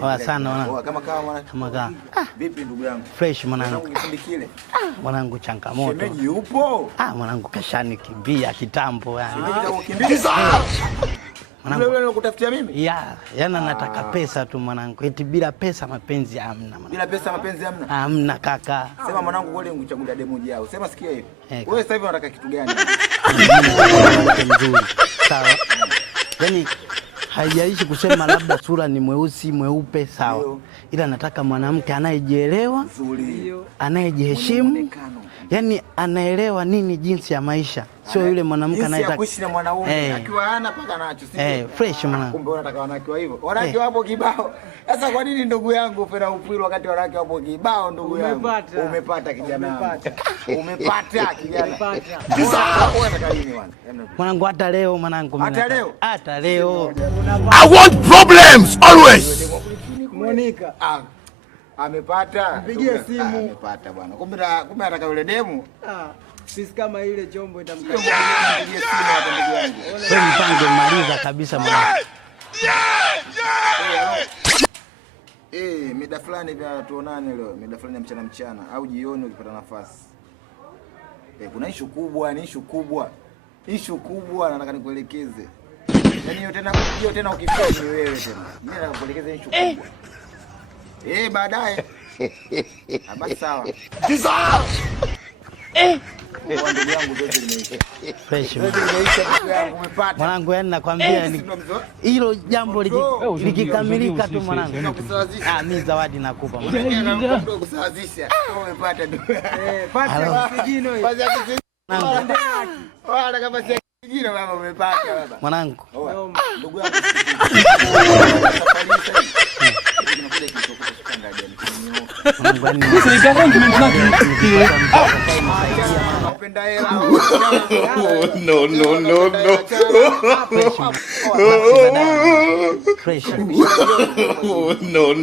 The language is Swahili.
Poa sana mwanangu. Kama mwanangu. Kama kaa. Vipi ndugu yangu? Fresh mwanangu. Kipindi kile. Mwanangu changamoto. Shemeji yupo? Mwanangu kashani kimbia kitambo yani. Shemeji kakukimbia? Mwanangu leo nakutafutia mimi? Yana nataka pesa tu mwanangu. Eti bila pesa mapenzi hamna mwanangu. Bila pesa mapenzi hamna? Hamna kaka. Sema mwanangu wewe ungechagulia demo jao. Sema sikia hivi. Wewe sasa hivi unataka kitu gani? Nzuri. Sawa. Yaani haijalishi kusema labda sura ni mweusi mweupe sawa. Ila nataka mwanamke anayejielewa, nzuri, anayejiheshimu. Yaani anaelewa nini jinsi ya maisha. Sio yule mwanamke anayetaka kuishi na mwanaume akiwa hana paka nacho. Fresh mwanangu. Kumbe unataka wanawake wa hivyo. Wanawake wapo kibao. Sasa kwa nini ndugu yangu ufera upwilo wakati wanawake wapo kibao ndugu yangu? Umepata kijana. Umepata kijana. Unataka nini bwana? Mwanangu hata leo mwanangu mimi. Hata leo. I want problems always. Monica. Amepata. Mpigie simu. Amepata bwana. Kumbe anataka yule demu. Sisi kama ile chombo itamkalia. Mpigie simu hapo ndugu yangu. Wewe mpange maliza kabisa mwanangu. Mida fulani hivi tuonane leo. Mida fulani mchana au jioni ukipata nafasi. Kuna issue kubwa nataka nikuelekeze. Yaani hiyo tena ukifanya ni wewe tena. Mimi nataka kuelekeza issue kubwa. Baadaye. Basi sawa. Ndugu yangu zote limeisha. Fresh. Mwanangu yani nakwambia hilo jambo likikamilika tu mwanangu. Mimi zawadi nakupa mwanangu. Kusawazisha. Umepata tu. Pata kijino hiyo. Wala kama si kijino baba umepata baba. Mwanangu. Ndugu yangu. No. Fresh. No.